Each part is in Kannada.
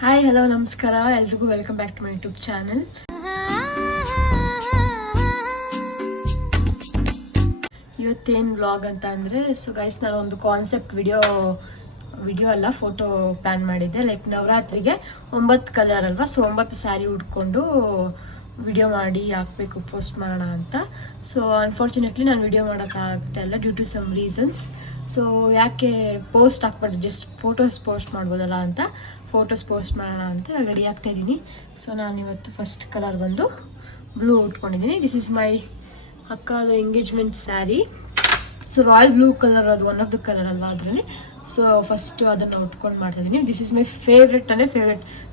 ಹಾಯ್ ಹಲೋ ನಮಸ್ಕಾರ ಎಲ್ರಿಗೂ welcome back to my YouTube channel. ಇವತ್ತೇನು ವ್ಲಾಗ್ ಅಂತ ಅಂದರೆ ಗೈಸ್ ನಾನು ಒಂದು ಕಾನ್ಸೆಪ್ಟ್ ವಿಡಿಯೋ ಅಲ್ಲ ಫೋಟೋ ಪ್ಲ್ಯಾನ್ ಮಾಡಿದ್ದೆ. ಲೈಕ್ ನವರಾತ್ರಿಗೆ 9 ಕಲರ್ ಅಲ್ವಾ, ಸೊ 9 ಸ್ಯಾರಿ ಉಟ್ಕೊಂಡು ವಿಡಿಯೋ ಮಾಡಿ ಹಾಕಬೇಕು, ಪೋಸ್ಟ್ ಮಾಡೋಣ ಅಂತ. ಸೊ ಅನ್ಫಾರ್ಚುನೇಟ್ಲಿ ನಾನು ವಿಡಿಯೋ ಮಾಡೋಕ್ಕಾಗ್ತಾ ಇಲ್ಲ due to some reasons. So ಯಾಕೆ ಪೋಸ್ಟ್ ಹಾಕ್ಬಾರ್ದು, ಜಸ್ಟ್ ಫೋಟೋಸ್ ಪೋಸ್ಟ್ ಮಾಡ್ಬೋದಲ್ಲ ಅಂತ ಫೋಟೋಸ್ ಪೋಸ್ಟ್ ಮಾಡೋಣ ಅಂತ ರೆಡಿ ಆಗ್ತಾಯಿದ್ದೀನಿ. ಸೊ ನಾನು ಇವತ್ತು ಫಸ್ಟ್ ಕಲರ್ ಬಂದು ಬ್ಲೂ ಉಟ್ಕೊಂಡಿದ್ದೀನಿ. ದಿಸ್ ಇಸ್ ಮೈ ಅಕ್ಕದ engagement sari. So royal blue colour, ಅದು ಒನ್ ಆಫ್ ದ ಕಲರ್ ಅಲ್ವಾ ಅದರಲ್ಲಿ. ಸೊ ಫಸ್ಟು ಅದನ್ನು ಉಟ್ಕೊಂಡು ಮಾಡ್ತಾಯಿದ್ದೀನಿ. This is my favourite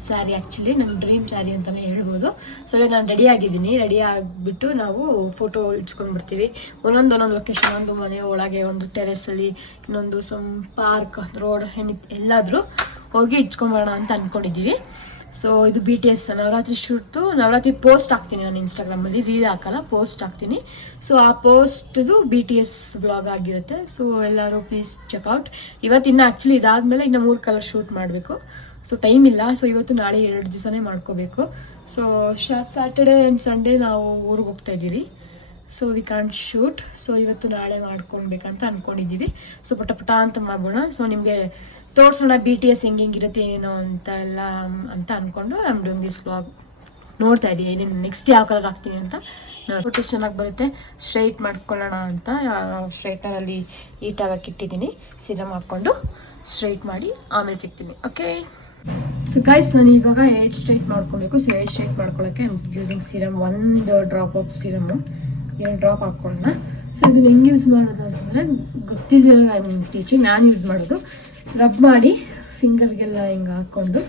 sari, actually ನನ್ನ ಡ್ರೀಮ್ ಸ್ಯಾರಿ ಅಂತಲೇ ಹೇಳ್ಬೋದು. ಸೊ ನಾನು ರೆಡಿ ಆಗಿದ್ದೀನಿ. ರೆಡಿ ಆಗಿಬಿಟ್ಟು ನಾವು ಫೋಟೋ ಇಡ್ಸ್ಕೊಂಡು ಬರ್ತೀವಿ. ಒಂದೊಂದು ಲೊಕೇಶನ್, ಒಂದು ಮನೆ ಒಳಗೆ, ಒಂದು ಟೆರೆಸಲ್ಲಿ, ಇನ್ನೊಂದು ಪಾರ್ಕ್, ರೋಡ್, ಎಲ್ಲಾದರೂ ಹೋಗಿ ಇಡ್ಸ್ಕೊಂಬರೋಣ ಅಂತ ಅಂದ್ಕೊಂಡಿದ್ದೀವಿ. ಸೊ ಇದು BTS ನವರಾತ್ರಿ ಶೂಟ್ದು, ನವರಾತ್ರಿ ಪೋಸ್ಟ್ ಹಾಕ್ತೀನಿ ನಾನು ಇನ್ಸ್ಟಾಗ್ರಾಮಲ್ಲಿ, ರೀಲ್ ಹಾಕಲ್ಲ, ಪೋಸ್ಟ್ ಹಾಕ್ತೀನಿ. ಸೊ ಆ ಪೋಸ್ಟ್ದು BTS ವ್ಲಾಗ್ ಆಗಿರುತ್ತೆ. ಸೊ ಎಲ್ಲರೂ ಪ್ಲೀಸ್ ಚೆಕ್ಔಟ್. ಇವತ್ತಿನ್ನು ಆ್ಯಕ್ಚುಲಿ ಇದಾದಮೇಲೆ ಇನ್ನು 3 ಕಲರ್ ಶೂಟ್ ಮಾಡಬೇಕು. ಸೊ ಟೈಮ್ ಇಲ್ಲ. ಸೊ ಇವತ್ತು ನಾಳೆ 2 ದಿವಸನೇ ಮಾಡ್ಕೋಬೇಕು. ಸೊ ಸ್ಯಾಟರ್ಡೇ ಆ್ಯಂಡ್ ಸಂಡೇ ನಾವು ಊರಿಗೆ ಹೋಗ್ತಾಯಿದ್ದೀರಿ. So we can't shoot. So ಇವತ್ತು ನಾಳೆ ಮಾಡ್ಕೊಳ್ಬೇಕಂತ ಅಂದ್ಕೊಂಡಿದ್ದೀವಿ. ಸೊ ಪಟ ಅಂತ ಮಾಡೋಣ. ಸೊ ನಿಮಗೆ ತೋರಿಸೋಣ BTS ಹೆಂಗಿರುತ್ತೆ ಏನೇನೋ ಎಲ್ಲ ಅಂತ ಅಂದ್ಕೊಂಡು I am doing this vlog. ನೋಡ್ತಾ ಇದ್ದೀನಿ ಏನೇನು ನೆಕ್ಸ್ಟ್ ಯಾವ ಕಲರ್ ಹಾಕ್ತೀನಿ ಅಂತ. ಫೋಟೋಸ್ ಚೆನ್ನಾಗಿ ಬರುತ್ತೆ. ಸ್ಟ್ರೈಟ್ ಮಾಡ್ಕೊಳ್ಳೋಣ ಅಂತ ಸ್ಟ್ರೈಟ್ನರಲ್ಲಿ ಈಟಾಗಕ್ಕೆ ಇಟ್ಟಿದ್ದೀನಿ. ಸಿರಮ್ ಹಾಕ್ಕೊಂಡು ಸ್ಟ್ರೈಟ್ ಮಾಡಿ ಆಮೇಲೆ ಸಿಗ್ತೀನಿ. ಓಕೆ. ಸೊ ಗೈಸ್ ನಾನು ಇವಾಗ ಹೇರ್ ಸ್ಟ್ರೈಟ್ ಮಾಡ್ಕೊಬೇಕು. ಸೊ ಹೇರ್ ಸ್ಟ್ರೈಟ್ ಮಾಡ್ಕೊಳ್ಳೋಕ್ಕೆ I am using serum. 1 drop of serum, 2 drop ಹಾಕ್ಕೊಳ್ಳೋಣ. ಸೊ ಇದನ್ನು ಹೆಂಗೆ ಯೂಸ್ ಮಾಡೋದು ಅಂತಂದರೆ, ಗೊತ್ತಿದ್ದಿಲ್ಲ, ಐ ಮೀನ್ ಟೀಚಿಂಗ್, ನಾನು ಯೂಸ್ ಮಾಡೋದು ರಬ್ ಮಾಡಿ ಫಿಂಗರ್ಗೆಲ್ಲ ಹಿಂಗೆ ಹಾಕ್ಕೊಂಡು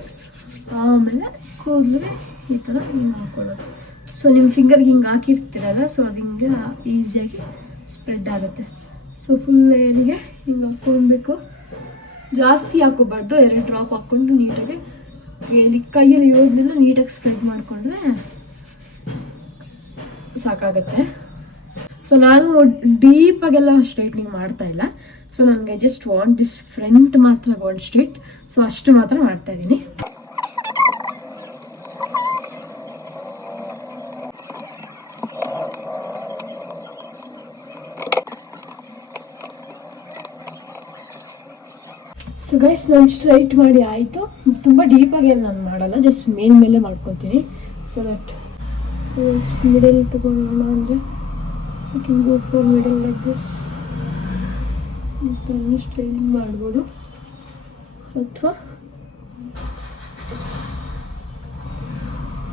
ಆಮೇಲೆ ಕೂದಲಿಗೆ ಈ ಥರ ಹಿಂಗೆ ಹಾಕ್ಕೊಳ್ಳೋದು. ಸೊ ನಿಮ್ಮ ಫಿಂಗರ್ಗೆ ಹಿಂಗೆ ಹಾಕಿರ್ತೀರಲ್ಲ, ಸೊ ಅದು ಹಿಂಗೆ ಈಸಿಯಾಗಿ ಸ್ಪ್ರೆಡ್ ಆಗುತ್ತೆ. ಸೊ ಫುಲ್ ಏನಿಗೆ ಹಿಂಗೆ ಹಾಕ್ಕೊಳ್ಬೇಕು. ಜಾಸ್ತಿ ಹಾಕೋಬಾರ್ದು, 2 ಡ್ರಾಪ್ ಹಾಕ್ಕೊಂಡು ನೀಟಾಗಿ ಕೈಯಲ್ಲಿ ಇರೋದನ್ನೆಲ್ಲ ನೀಟಾಗಿ ಸ್ಪ್ರೆಡ್ ಮಾಡಿಕೊಂಡ್ರೆ ಸಾಕಾಗತ್ತೆ. ಸೊ ನಾನು ಡೀಪಾಗೆಲ್ಲ ಸ್ಟ್ರೈಟ್ನಿಂಗ್ ಮಾಡ್ತಾ ಇಲ್ಲ. ಸೊ ನನಗೆ ಜಸ್ಟ್ ದಿಸ್ ಫ್ರಂಟ್ ಮಾತ್ರ ಸ್ಟ್ರೈಟ್. ಸೊ ಅಷ್ಟು ಮಾತ್ರ ಮಾಡ್ತಾ ಇದ್ದೀನಿ. ಸೊ ಗೈಸ್ ನಾನು ಸ್ಟ್ರೈಟ್ ಮಾಡಿ ಆಯಿತು. ತುಂಬ ಡೀಪಾಗಿ ಏನು ನಾನು ಮಾಡಲ್ಲ, ಜಸ್ಟ್ ಮೇಲೆ ಮಾಡ್ಕೊತೀನಿ. ಸೊ ದಟ್ ಮಿಡಲ್ ತಗೊಳ್ಳೋಣ ಅಂದರೆ I can go for middle like this. ಇದನ್ನು ಸ್ಟೈಲಿಂಗ್ ಮಾಡ್ಬೋದು, ಅಥವಾ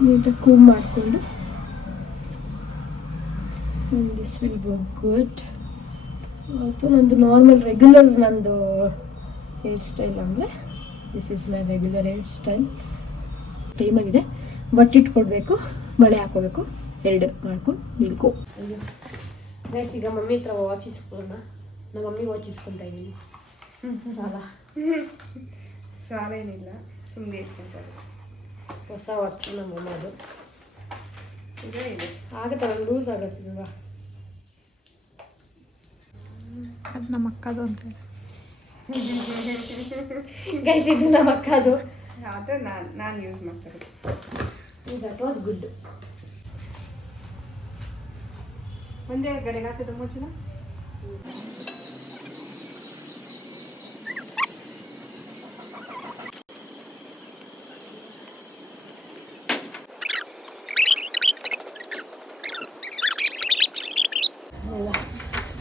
ನೀಟಾಗಿ ಕೂಮ್ ಮಾಡಿಕೊಂಡು ದಿಸ್ ವಿಲ್ ಗೋ ಗುಡ್. ಅಥವಾ ನಂದು ನಾರ್ಮಲ್ ರೆಗ್ಯುಲರ್ ನಂದು ಹೇರ್ ಸ್ಟೈಲ್ ಅಂದರೆ this is my regular hair style. Time ಆಗಿದೆ, ಬಟ್ಟೆ ಇಟ್ಕೊಡ್ಬೇಕು, ಮಳೆ ಹಾಕೋಬೇಕು, 2 ಮಾಡ್ಕೊಂಡು ನಿಲ್ಕೋ. ಗೈಸ್ ಈಗ ಮಮ್ಮಿ ಹತ್ರ ವಾಚ್ ಇಸ್ಕೊಳ್ಳೋಣ. ನಮ್ಮ ಮಮ್ಮಿ ವಾಚ್ ಇಸ್ಕೊತಾ ಇದ್ದೀನಿ. ಸಾಲ ಏನಿಲ್ಲ, ಸುಮ್ಮನೆ ಇಸ್ಕೊತಾರೆ. ಹೊಸ ವಾಚ್ ನಮ್ಮ ಅದು ಇದೆ, ಆಗುತ್ತಲ್ಲ, ಲೂಸ್ ಆಗತ್ತಿಲ್ವಾ? ಅದು ನಮ್ಮ ಅಕ್ಕದು ಅಂತ. ಗೈಸ್ ಇದು ನಮ್ಮ ಅಕ್ಕದು, ಅದು ನಾನು ಯೂಸ್ ಮಾಡ್ತಾರೆ. That was good. ಒಂದೇ ಕಡೆಗೆ ಹಾಕಿದ ಮುಂಚಿನ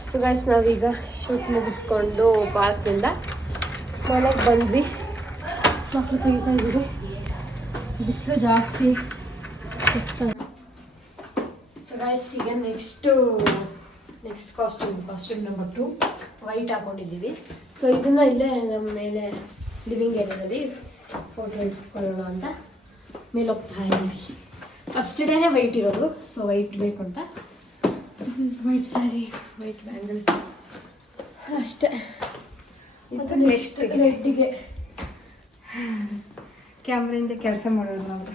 ಸೊ ಗೈಸ್ ನಾವೀಗ ಶೂಟ್ ಮುಗಿಸ್ಕೊಂಡು ಪಾರ್ಕ್ನಿಂದ ಮನೆಗೆ ಬಂದ್ವಿ. ಮಕ್ಕಳು ತೆಗಿತಾ ಇದ್ದೀವಿ, ಬಿಸಿಲು ಜಾಸ್ತಿ. ಸೊ ಗೈಸ್ ಈಗ ನೆಕ್ಸ್ಟ್ ಕಾಸ್ಟ್ಯೂಮ್ ನಂಬರ್ 2 ವೈಟ್ ಹಾಕೊಂಡಿದ್ದೀವಿ. ಸೊ ಇದನ್ನು ಇಲ್ಲೇ ನಮ್ಮ ಮೇಲೆ ಲಿವಿಂಗ್ ಏರಿಯಾದಲ್ಲಿ ಫೋಟೋ ಇಡ್ಸ್ಕೊಳ್ಳೋಣ ಅಂತ ಮೇಲೆ ಹೋಗ್ತಾ ಇದ್ದೀವಿ. ಫಸ್ಟ್ ಡೇನೇ ವೈಟ್ ಇರೋದು, ಸೊ ವೈಟ್ ಬೇಕು ಅಂತ. This is white sari, white bangle ಅಷ್ಟೇ. ಮತ್ತು ನೆಕ್ಸ್ಟ್ ರೆಡ್ಡಿಗೆ ಕ್ಯಾಮ್ರಿಂದ ಕೆಲಸ ಮಾಡೋದು ನಾವು.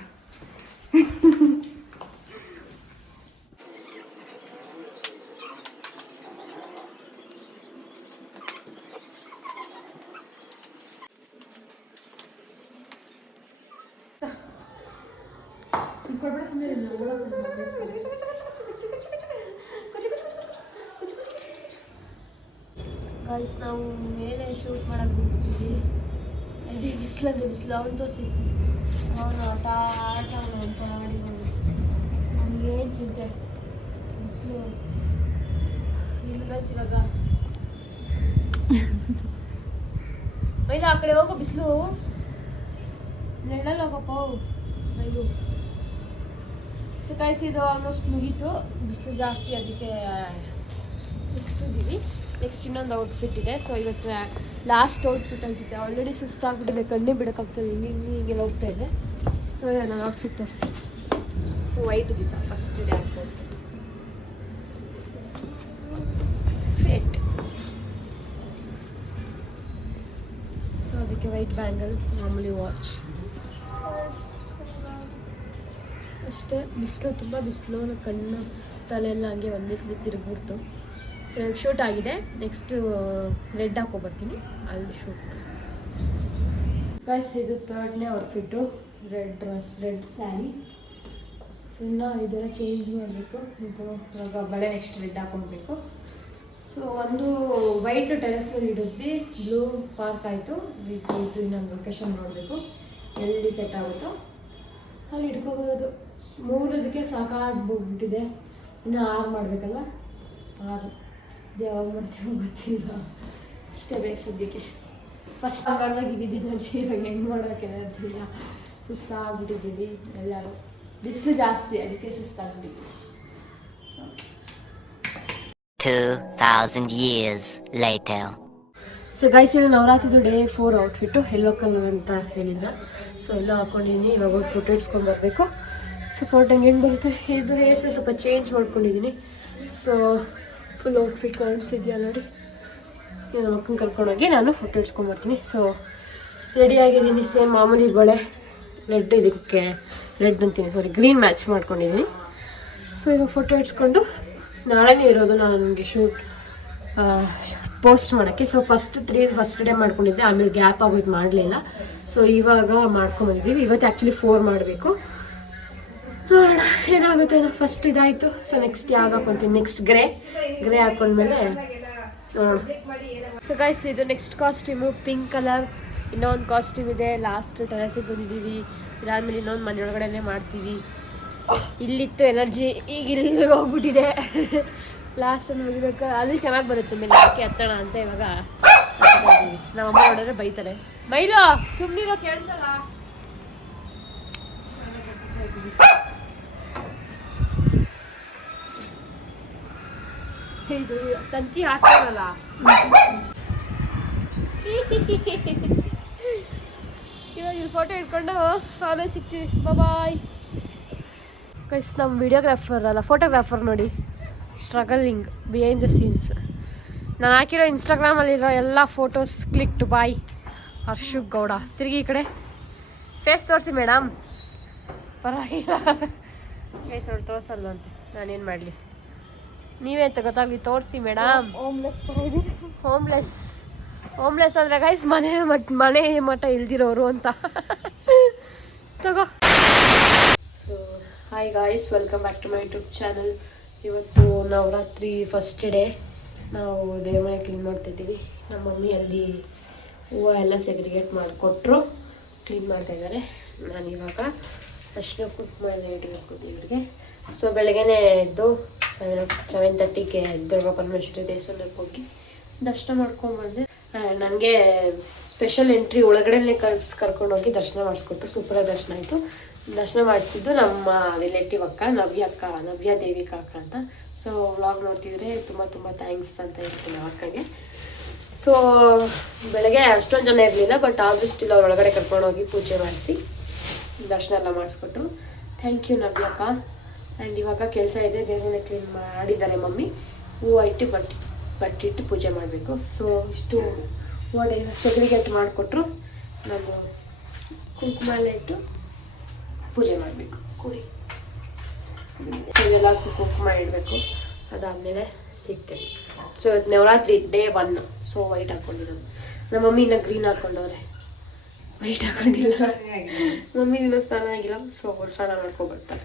ಗೈಸ್ ನಾವು ಮೇಲೆ ಶೂಟ್ ಮಾಡಕ್ಕೆ ಬಿಟ್ಟಿದ್ದೀವಿ. ಅಲ್ಲಿ ಬಿಸಿಲಂದ್ರೆ ಬಿಸಿಲು ಅವನು ತೋರಿಸಿ, ಅವನು ಆಟ ಆಡ್ತಾವನು ಅಂತ ಆಡಿಕೊಂಡು ನನಗೇನು ಚಿಂತೆ ಬಿಸಿಲು ಇನ್ನು ಗೈಸ್ ಇವಾಗ ಮೈಲು ಆ ಕಡೆ ಹೋಗೋ ಬಿಸಿಲು ನೆರಳಲ್ಲಿ ಹೋಗಪ್ಪ ಮೈಲು. ಸೊ ಗೈಸ್ ಇದು ಆಲ್ಮೋಸ್ಟ್ ಮುಗೀತು, ಬಿಸಿಲು ಜಾಸ್ತಿ ಅದಕ್ಕೆ ಮುಗಿಸಿದ್ದೀವಿ. ನೆಕ್ಸ್ಟ್ ಇನ್ನೊಂದು ಔಟ್ಫಿಟ್ ಇದೆ. ಸೊ ಇವತ್ತು ಲಾಸ್ಟ್ ಔಟ್ಫಿಟ್ ಅನ್ಸುತ್ತೆ, ಆಲ್ರೆಡಿ ಸುಸ್ತಾಗ್ಬಿಟ್ಟಿದೆ, ಕಣ್ಣೇ ಬಿಡೋಕ್ಕಾಗ್ತದೆ, ಹಿಂಗೆಲ್ಲ ಹೋಗ್ತಾ ಇದೆ. ಸೊ ನಾನು ಔಟ್ಫಿಟ್ ತೋರಿಸಿ. ಸೊ ವೈಟ್ ದಿವಸ ಫಸ್ಟ್ ಡೇ ಹಾಕ್ಬೋದು ಫೇಟ್. ಸೊ ಅದಕ್ಕೆ ವೈಟ್ ಬ್ಯಾಂಗಲ್, ಮಾಮೂಲಿ ವಾಚ್ ಅಷ್ಟೇ. ಬಿಸಿಲು ತುಂಬ ಬಿಸಿಲು, ಕಣ್ಣು ತಲೆ ಎಲ್ಲ ಹಂಗೆ ಒಂದೇ ಸಲ ತಿರುಗ್ಬಿಡ್ತು. ಸೊ ಶೂಟ್ ಆಗಿದೆ, ನೆಕ್ಸ್ಟು ರೆಡ್ ಹಾಕೊಬರ್ತೀನಿ, ಅಲ್ಲಿ ಶೂಟ್ ಮಾಡಿ. ಗೈಸ್ ಇದು ಥರ್ಡ್ನೇ outfit, red dress, red sari. So ಇನ್ನು ಇದೆಲ್ಲ ಚೇಂಜ್ ಮಾಡಬೇಕು. ಇದು ಇವಾಗ ಬಳೆ ನೆಕ್ಸ್ಟ್ ರೆಡ್ ಹಾಕೊಬೇಕು. ಸೊ ಒಂದು ವೈಟ್ ಟೆರೆಸ್ ಮೇಲೆ ಇಡಿದ್ವಿ, ಬ್ಲೂ ಪಾರ್ಕ್ ಆಯಿತು. ಇದು ಇನ್ನೊಂದು ಲೊಕೇಶನ್ ನೋಡಬೇಕು, ಎಲ್ಲಿ ಸೆಟ್ ಆಗುತ್ತೋ ಅಲ್ಲಿ ಇಟ್ಕೊಬರೋದು. 3 ಸಾಕಾಗ್ಬಿಟ್ಟಿದೆ, ಇನ್ನು 6 ಮಾಡಬೇಕಲ್ಲ, 6 ಇದು ಯಾವಾಗ ಮಾಡ್ತೀವಿ ಗೊತ್ತಿಲ್ಲ. ಅಷ್ಟೇ ಬೇಯಿಸೋದಕ್ಕೆ ಫಸ್ಟ್ ಮಾಡಿದಾಗ ಇದ್ದಿದ್ದು ಎನರ್ಜಿ, ಇವಾಗ ಹೆಂಗೆ ಮಾಡೋಕ್ಕೆ ಎನರ್ಜಿ ಇಲ್ಲ, ಸುಸ್ತಾಗ್ಬಿಟ್ಟಿದ್ದೀವಿ ಎಲ್ಲರೂ. ಬಿಸಿಲು ಜಾಸ್ತಿ, ಅದಕ್ಕೆ ಸುಸ್ತಾಗ್ಬಿಟ್ಟಿದ್ದೀವಿ. 2000 years later. ಸೊ ಗೈಸ್ ಇದು ನವರಾತ್ರಿದು ಡೇ 4 ಔಟ್ಫಿಟ್ಟು, ಯೆಲ್ಲೋ ಕಲರ್ ಅಂತ ಹೇಳಿದ್ರೆ. ಸೊ ಎಲ್ಲ ಹಾಕ್ಕೊಂಡಿದ್ದೀನಿ, ಇವಾಗ ಹೋಗಿ ಫೋಟೋ ಇಡ್ಸ್ಕೊಂಡ್ಬರ್ಬೇಕು. ಸೊ ಫೋಟೋ ಹೆಂಗೆ ಬರುತ್ತೆ, ಇದು ಹೇರ್ ಸ್ಟೈಲ್ ಸ್ವಲ್ಪ ಚೇಂಜ್ ಮಾಡ್ಕೊಂಡಿದ್ದೀನಿ. ಸೊ ಫುಲ್ ಔಟ್ಫಿಟ್ ಕಾಣಿಸ್ತಿದ್ಯಾ ನೋಡಿ. ನನ್ನ ಮಕ್ಕನ ಕರ್ಕೊಂಡೋಗಿ ನಾನು ಫೋಟೋ ಇಡ್ಸ್ಕೊಂಡ್ಬರ್ತೀನಿ. ಸೊ ರೆಡಿಯಾಗಿದ್ದೀನಿ, ಸೇಮ್ ಮಾಮೂಲಿ ಬಳೆ ರೆಡ್, ಇದಕ್ಕೆ ರೆಡ್ ಅಂತೀನಿ, ಸಾರಿ ಗ್ರೀನ್ ಮ್ಯಾಚ್ ಮಾಡ್ಕೊಂಡಿದ್ದೀನಿ. ಸೊ ಇವಾಗ ಫೋಟೋ ಇಡ್ಸ್ಕೊಂಡು ನಾಳೆನೇ ಇರೋದು ನನಗೆ ಶೂಟ್ ಪೋಸ್ಟ್ ಮಾಡೋಕ್ಕೆ. ಸೊ ಫಸ್ಟ್ ಡೇ ಮಾಡ್ಕೊಂಡಿದ್ದೆ, ಆಮೇಲೆ ಗ್ಯಾಪ್ ಆಗೋದು ಮಾಡಲಿಲ್ಲ. ಸೊ ಇವಾಗ ಮಾಡ್ಕೊಂಬಂದಿದ್ದೀವಿ. ಇವತ್ತು ಆ್ಯಕ್ಚುಲಿ 4 ಮಾಡಬೇಕು, ನೋಡೋಣ ಏನಾಗುತ್ತೇನೋ. ಫಸ್ಟ್ ಇದಾಯಿತು. ಸೊ ನೆಕ್ಸ್ಟ್ ಯಾವ್ದು ಹಾಕೊತೀನಿ, ನೆಕ್ಸ್ಟ್ ಗ್ರೇ ಹಾಕೊಂಡ್ಮೇಲೆ ನೋಡೋಣ. ಸೊ ಗೈಸ್ ಇದು ನೆಕ್ಸ್ಟ್ ಕಾಸ್ಟ್ಯೂಮು ಪಿಂಕ್ ಕಲರ್. ಇನ್ನೊಂದು ಕಾಸ್ಟ್ಯೂಮ್ ಇದೆ, ಲಾಸ್ಟ್ ಟೆರೆಸಿಗೆ ಬಂದಿದ್ದೀವಿ. ಇದಾದಮೇಲೆ ಇನ್ನೊಂದು ಮನೆಯೊಳಗಡೆ ಮಾಡ್ತೀವಿ. ಇಲ್ಲಿತ್ತು ಎನರ್ಜಿ, ಈಗ ಇಲ್ಲಿ ಹೋಗ್ಬಿಟ್ಟಿದೆ. ಲಾಸ್ಟನ್ನು ಮುಗಿಬೇಕು, ಅಲ್ಲಿ ಚೆನ್ನಾಗಿ ಬರುತ್ತೆ ಮೇಲೆ ಯಾಕೆ ಹತ್ತೋಣ ಅಂತ ಇವಾಗ ನಮ್ಮ ಅಮ್ಮ ನೋಡಿದ್ರೆ ಬೈತಾರೆ. ಮೈಲೋ ಸುಮ್ಮನಿರೋ ಕೇಳಿಸಲ್ಲ. ಇದು ತಂತಿ ಹಾಕ್ತಾರಲ್ಲ, ಇವಾಗ ಇಲ್ಲಿ ಫೋಟೋ ಇಟ್ಕೊಂಡು ಆಮೇಲೆ ಸಿಗ್ತೀವಿ. Bye guys. ನಮ್ಮ ವಿಡಿಯೋಗ್ರಾಫರ್ ಅಲ್ಲ ಫೋಟೋಗ್ರಾಫರ್ ನೋಡಿ, ಸ್ಟ್ರಗಲಿಂಗ್ ಬಿಹೈಂಡ್ ದ ಸೀನ್ಸ್. ನಾನು ಹಾಕಿರೋ ಇನ್ಸ್ಟಾಗ್ರಾಮಲ್ಲಿರೋ ಎಲ್ಲ photos clicked by Harshu Gowda. ತಿರುಗಿ ಈ ಕಡೆ ಫೇಸ್ ತೋರಿಸಿ ಮೇಡಮ್. ಪರವಾಗಿಲ್ಲ ಗೈಸ್, ಅವ್ರು ತೋರಿಸಲ್ವಂತೆ, ನಾನೇನು ಮಾಡಲಿ, ನೀವೇ ಅಂತ ಗೊತ್ತಾಗಲಿ, ತೋರಿಸಿ ಮೇಡಮ್. ಹೋಮ್ಲೆಸ್ ಅಂದರೆ ಗೈಸ್ ಮನೆ ಮಠ ಇಲ್ದಿರೋರು ಅಂತ. ತಗೋ. So hi guys, welcome back to my YouTube channel. ಇವತ್ತು ನವರಾತ್ರಿ ಫಸ್ಟ್ ಡೇ, ನಾವು ದೇವ್ರ ಮನೆ ಕ್ಲೀನ್ ಮಾಡ್ತಿದ್ದೀವಿ. ನಮ್ಮ ಮಮ್ಮಿ ಅಲ್ಲಿ ಹೂವು ಎಲ್ಲ ಸೆಗ್ರಿಗೇಟ್ ಮಾಡಿಕೊಟ್ರು, ಕ್ಲೀನ್ ಮಾಡ್ತಾಯಿದ್ದಾರೆ. ನಾನು ಇವಾಗ ಅರ್ಶಿನ ಕುಂಕುಮ ಎಲ್ಲ ಇಡಬೇಕು ದೇವ್ರಿಗೆ. ಸೊ ಬೆಳಗ್ಗೆನೇ ಎದ್ದು 7:30ಗೆ ದುರ್ಗಾ ಪರಮೇಶ್ವರಿ ದೇವಸ್ಥಾನಕ್ಕೆ ಹೋಗಿ ದರ್ಶನ ಮಾಡ್ಕೊಂಡ್ಬಂದೆ. ನನಗೆ ಸ್ಪೆಷಲ್ ಎಂಟ್ರಿ ಒಳಗಡೆ ಕರ್ಕೊಂಡೋಗಿ ದರ್ಶನ ಮಾಡಿಸ್ಕೊಟ್ರು. ಸೂಪರಾಗಿ ದರ್ಶನ ಆಯಿತು. ದರ್ಶನ ಮಾಡಿಸಿದ್ದು ನಮ್ಮ ರಿಲೇಟಿವ್ ಅಕ್ಕ ನವ್ಯ ದೇವಿಕಾ ಅಕ್ಕ ಅಂತ. ಸೊ ವ್ಲಾಗ್ ನೋಡ್ತಿದ್ರೆ ತುಂಬ ಥ್ಯಾಂಕ್ಸ್ ಅಂತ ಹೇಳ್ತೀನಿ ನಮ್ಮ ಅಕ್ಕಗೆ. ಸೊ ಬೆಳಗ್ಗೆ ಅಷ್ಟೊಂದು ಜನ ಇರಲಿಲ್ಲ, ಬಟ್ ಆದರೂ ಸ್ಟಿಲ್ ಅವ್ರ ಒಳಗಡೆ ಕರ್ಕೊಂಡೋಗಿ ಪೂಜೆ ಮಾಡಿಸಿ ದರ್ಶನ ಎಲ್ಲ ಮಾಡಿಸ್ಕೊಟ್ರು. ಥ್ಯಾಂಕ್ ಯು ನವ್ಯ ಅಕ್ಕ. ಆ್ಯಂಡ್ ಇವಾಗ ಕೆಲಸ ಇದೆ, ದೇವರನ್ನ ಕ್ಲೀನ್ ಮಾಡಿದ್ದಾರೆ ಮಮ್ಮಿ. ಹೂವು ಇಟ್ಟು ಬಟ್ಟಿಟ್ಟು ಪೂಜೆ ಮಾಡಬೇಕು. ಸೊ ಇಷ್ಟು ಹೂವು ಸೆಗ್ರಿಗೇಟ್ ಮಾಡಿಕೊಟ್ರು. ನಾನು ಕುಂಕುಮ ಎಲ್ಲ ಇಟ್ಟು ಪೂಜೆ ಮಾಡಬೇಕು. ಕುಡಿ ಇದೆಲ್ಲ ಕುಂಕುಮ ಇಡಬೇಕು, ಅದಾದಮೇಲೆ ಸಿಗ್ತೇನೆ. ಸೊ ಇವತ್ತು ನವರಾತ್ರಿ ಡೇ 1. ಸೊ ವೈಟ್ ಹಾಕ್ಕೊಂಡಿರೋದು. ನಮ್ಮ ಮಮ್ಮಿ ಇನ್ನೂ ಗ್ರೀನ್ ಹಾಕ್ಕೊಂಡವ್ರೆ. ವೈಟ್ ಹಾಕೊಂಡಿಲ್ಲ. ಮಮ್ಮಿ ದಿನ ಸ್ನಾನ ಆಗಿಲ್ಲ, ಸೊ ಅವ್ರು ಸ್ನಾನ ಮಾಡ್ಕೊಬರ್ತಾರೆ.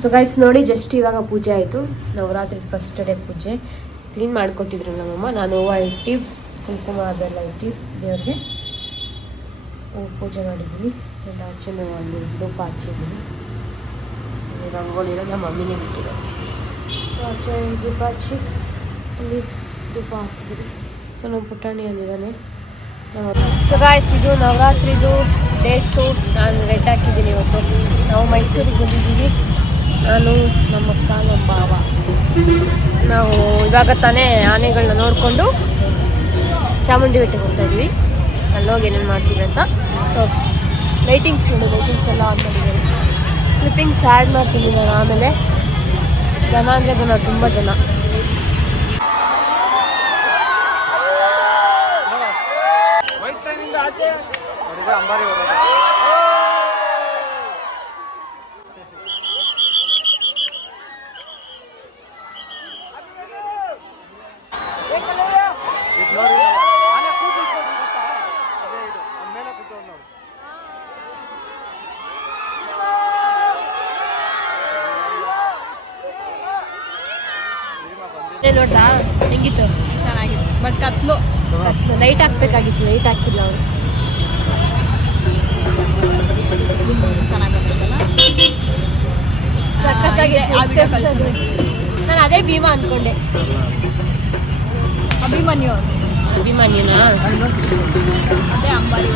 ಸೊ ಗೈಸ್ ನೋಡಿ, ಜಸ್ಟ್ ಇವಾಗ ಪೂಜೆ ಆಯಿತು. ನವರಾತ್ರಿ ಫಸ್ಟ್ ಡೇ ಪೂಜೆ ಕ್ಲೀನ್ ಮಾಡಿಕೊಟ್ಟಿದ್ರು ನಮ್ಮಮ್ಮ. ನಾನು ಹೂವು ಇಟ್ಟು ಕುಂಕುಮ ಅದೆಲ್ಲ ಇಟ್ಟು ದೇವ್ರಿಗೆ ಪೂಜೆ ಮಾಡಿದ್ದೀನಿ. ಎಲ್ಲ ಹಚ್ಚಿನ ಅಲ್ಲಿ ಧೂಪ ಹಚ್ಚಿದ್ದೀನಿ. ರಂಗೋಲಿ ಎಲ್ಲ ನಮ್ಮ ಮಮ್ಮಿನೇ ಬಿಟ್ಟಿದೆ. ಸೊ ಹಚ್ಚ ಧೂಪ ಹಚ್ಚಿ ಅಲ್ಲಿ ಧೂಪ ಹಾಕಿದ್ದೀನಿ. ಸೊ ನಮ್ಮ ಪುಟಾಣಿ ಅಲ್ಲಿದ್ದಾನೆ. ಸೊ ಗಾಯ್ಸ್, ಇದು ನವರಾತ್ರಿದು ಡೇ 2. ನಾನು ರೆಡ್ ಹಾಕಿದ್ದೀನಿ ಇವತ್ತು. ನಾವು ಮೈಸೂರಿಗೆ ಬಂದಿದ್ದೀವಿ. ನಾನು ನಮ್ಮಕ್ಕ ನಮ್ಮ ಭಾವ ನಾವು ಇವಾಗ ತಾನೇ ಆನೆಗಳನ್ನ ನೋಡಿಕೊಂಡು ಚಾಮುಂಡಿ ಬೆಟ್ಟಕ್ಕೆ ಹೋಗ್ತಾ ಇದ್ವಿ. ಅಲ್ಲೋಗಿ ಏನೇನು ಮಾಡ್ತೀವಿ ಅಂತ ತೋರಿಸ್ತೀವಿ. ಲೈಟಿಂಗ್ಸ್ ನೋಡಿ, ಲೈಟಿಂಗ್ಸ್ ಎಲ್ಲ ಆನ್ ಮಾಡಿದ್ದಾರೆ. ಕ್ಲಿಪ್ಪಿಂಗ್ಸ್ ಆ್ಯಡ್ ಮಾಡ್ತೀನಿ ನಾನು ಆಮೇಲೆ. ಜನ ಅಂದರೆ ಜನ, ತುಂಬ ಜನ. ನೋಡ್ರಾ ಹೆಂಗಿತ್ತು? ಚೆನ್ನಾಗಿತ್ತು. ಬಟ್ ಕತ್ಲು ಲೈಟ್ ಹಾಕ್ಬೇಕಾಗಿತ್ತು, ಲೈಟ್ ಹಾಕಿಲ್ಲ ಅವರು. ಸಖತ್ತಾಗಿ. ನಾನು ಅದೇ ಭೀಮಾ ಅಂದ್ಕೊಂಡೆ. ಅಭಿಮನ್ಯುನಾ? ಅದೇ ಅಂಬಾರಿ.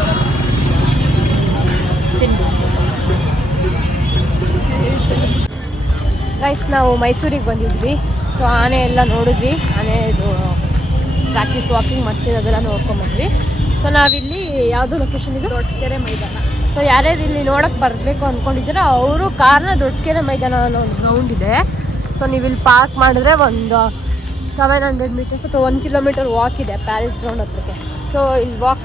ಗೈಸ್, ನಾವು ಮೈಸೂರಿಗೆ ಬಂದಿದ್ವಿ. ಸೊ ಆನೆ ಎಲ್ಲ ನೋಡಿದ್ವಿ. ಆನೆ ಇದು ಪ್ರಾಕ್ಟೀಸ್ ವಾಕಿಂಗ್ ಮಾಡಿಸಿದ್ದು ಅದೆಲ್ಲ ನೋಡ್ಕೊಂಬಂದ್ವಿ. ಸೊ ನಾವಿಲ್ಲಿ ಯಾವುದು ಲೊಕೇಶನ್ ಇದು? ದೊಡ್ಡಕೆರೆ ಮೈದಾನ. ಸೊ ಯಾರ್ಯಾರು ಇಲ್ಲಿ ನೋಡೋಕ್ಕೆ ಬರಬೇಕು ಅಂದ್ಕೊಂಡಿದ್ದೀರೋ ಅವರು ಕಾರ್ನ ದೊಡ್ಡಕೆರೆ ಮೈದಾನ ಅನ್ನೋ ಒಂದು ಗ್ರೌಂಡ್ ಇದೆ. ಸೊ ನೀವು ಇಲ್ಲಿ ಪಾರ್ಕ್ ಮಾಡಿದ್ರೆ ಒಂದು 700 ಮೀಟರ್ಸ್ ಅಥವಾ 1 ಕಿಲೋಮೀಟರ್ ವಾಕ್ ಇದೆ ಪ್ಯಾಲೇಸ್ ಗ್ರೌಂಡ್ ಹತ್ರಕ್ಕೆ. ಸೊ ಇಲ್ಲಿ ವಾಕ್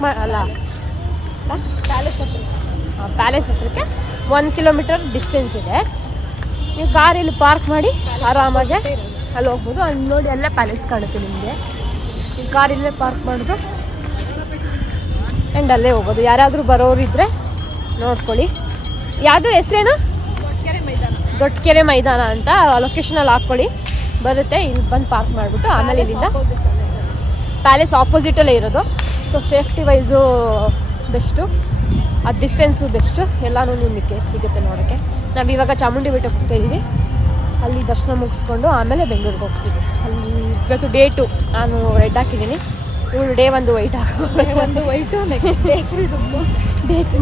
ಪ್ಯಾಲೇಸ್ ಹತ್ರಕ್ಕೆ 1 ಕಿಲೋಮೀಟರ್ ಡಿಸ್ಟೆನ್ಸ್ ಇದೆ. ನೀವು ಕಾರ್ ಇಲ್ಲಿ ಪಾರ್ಕ್ ಮಾಡಿ ಆರಾಮಾಗೆ ಅಲ್ಲಿ ಹೋಗ್ಬೋದು. ಅಲ್ಲಿ ನೋಡಿ ಅಲ್ಲೇ ಪ್ಯಾಲೇಸ್ ಕಾಣುತ್ತೆ ನಿಮಗೆ. ಈ ಕಾರ್ ಇಲ್ಲೇ ಪಾರ್ಕ್ ಮಾಡೋದು ಆ್ಯಂಡ್ ಅಲ್ಲೇ ಹೋಗೋದು. ಯಾರಾದರೂ ಬರೋರು ಇದ್ದರೆ ನೋಡ್ಕೊಳ್ಳಿ. ಯಾವುದು ಹೆಸರೇನು? ದೊಡ್ಡಕೆರೆ ಮೈದಾನ ಅಂತ ಲೊಕೇಶನಲ್ಲಿ ಹಾಕ್ಕೊಳ್ಳಿ, ಬರುತ್ತೆ. ಇಲ್ಲಿ ಬಂದು ಪಾರ್ಕ್ ಮಾಡಿಬಿಟ್ಟು ಆಮೇಲೆ ಇಲ್ಲಿಂದ ಪ್ಯಾಲೇಸ್ ಆಪೋಸಿಟಲ್ಲೇ ಇರೋದು. ಸೊ ಸೇಫ್ಟಿ ವೈಸು ಬೆಸ್ಟು, ಅದು ಡಿಸ್ಟೆನ್ಸು ಬೆಸ್ಟು, ಎಲ್ಲನೂ ನಿಮಗೆ ಸಿಗುತ್ತೆ ನೋಡೋಕ್ಕೆ. ನಾವು ಇವಾಗ ಚಾಮುಂಡಿ ಬೆಟ್ಟಕ್ಕೆ ಹೋಗ್ತಾಯಿದ್ದೀವಿ. ಅಲ್ಲಿ ದರ್ಶನ ಮುಗಿಸ್ಕೊಂಡು ಆಮೇಲೆ ಬೆಂಗಳೂರಿಗೆ ಹೋಗ್ತೀವಿ. ಅಲ್ಲಿ ಇವತ್ತು ಡೇ 2. ನಾನು ರೆಡ್ ಹಾಕಿದ್ದೀನಿ, ಇವಳು ಡೇ 1 ವೈಟ್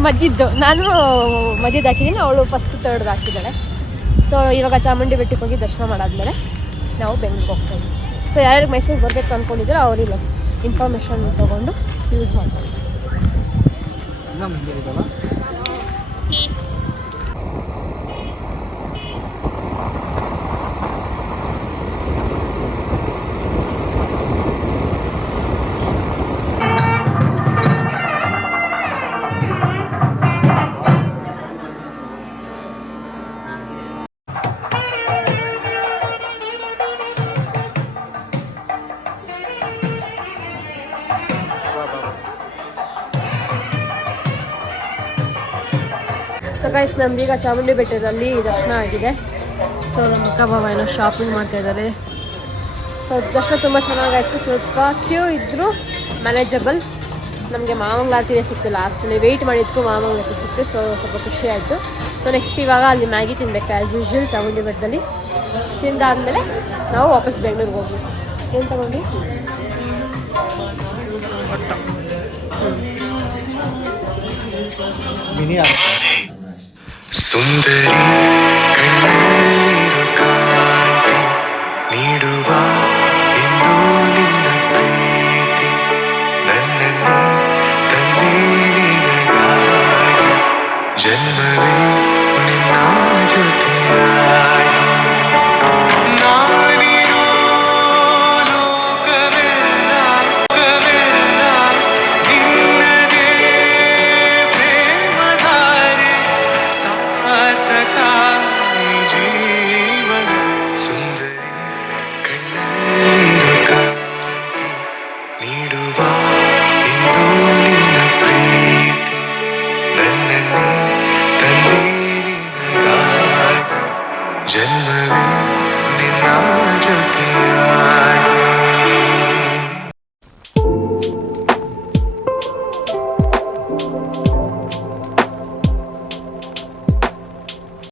ಮಧ್ಯದ್ದು. ನಾನು ಮಧ್ಯದ್ದು ಹಾಕಿದ್ದೀನಿ, ಅವಳು ಫಸ್ಟ್ 3rd ಹಾಕಿದ್ದಾಳೆ. ಸೊ ಇವಾಗ ಚಾಮುಂಡಿ ಬೆಟ್ಟಕ್ಕೆ ಹೋಗಿ ದರ್ಶನ ಮಾಡಾದ್ಮೇಲೆ ನಾವು ಬೆಂಗಳೂರಿಗೆ ಹೋಗ್ತಾಯಿದ್ವಿ. ಸೊ ಯಾರ್ಯಾರು ಮೈಸೂರಿಗೆ ಬರಬೇಕು ಅಂದ್ಕೊಂಡಿದ್ದೀರೋ ಅವರಿಲ್ಲ ಇನ್ಫಾರ್ಮೇಷನ್ ತೊಗೊಂಡು ಯೂಸ್ ಮಾಡ್ಬೋದು. ಸೊ ಗೈಸ್, ನಮ್ದೀಗ ಚಾಮುಂಡಿ ಬೆಟ್ಟದಲ್ಲಿ ದರ್ಶನ ಆಗಿದೆ. ಸೊ ನಮ್ಮ ಅಕ್ಕ ಬಾವ ಏನೋ ಶಾಪಿಂಗ್ ಮಾಡ್ತಾಯಿದ್ದಾರೆ. ಸೊ ದರ್ಶನ ತುಂಬ ಚೆನ್ನಾಗಾಯಿತು. ಸ್ವಲ್ಪ ಕ್ಯೂ ಇದ್ದರೂ ಮ್ಯಾನೇಜಬಲ್. ನಮಗೆ ಮಾವಂಗ್ಲಾತಿನೇ ಸಿಕ್ತು ಲಾಸ್ಟಲ್ಲಿ. ವೆಯ್ಟ್ ಮಾಡಿದ್ದಕ್ಕೂ ಮಾವಂಗ್ಲಾತಿ ಸಿಕ್ತು. ಸೊ ಸ್ವಲ್ಪ ಖುಷಿ ಆಯಿತು. ಸೊ ನೆಕ್ಸ್ಟ್ ಇವಾಗ ಅಲ್ಲಿ ಮ್ಯಾಗಿ ತಿನ್ನಬೇಕು ಆ್ಯಸ್ ಯೂಶ್ವಲ್ ಚಾಮುಂಡಿ ಬೆಟ್ಟದಲ್ಲಿ. ತಿಂದಾದಮೇಲೆ ನಾವು ವಾಪಸ್ ಬೆಂಗಳೂರಿಗೆ ಹೋಗ್ಬೇಕು. ಏನು ತಗೊಂಡು ಸುಂದರಿ ಕಣ್ಣಲ್ಲಿರು ಕಾಂತಿ ನೀಡುವ ಇಂದು ನಿನ್ನ ಪ್ರೀತಿ ನನ್ನನ್ನು ತಂದೆ ನಿನಗಾಗಿ ಜನ್ಮವೇ ನಿನ್ನ ಜೊತೆಯಾಗಿ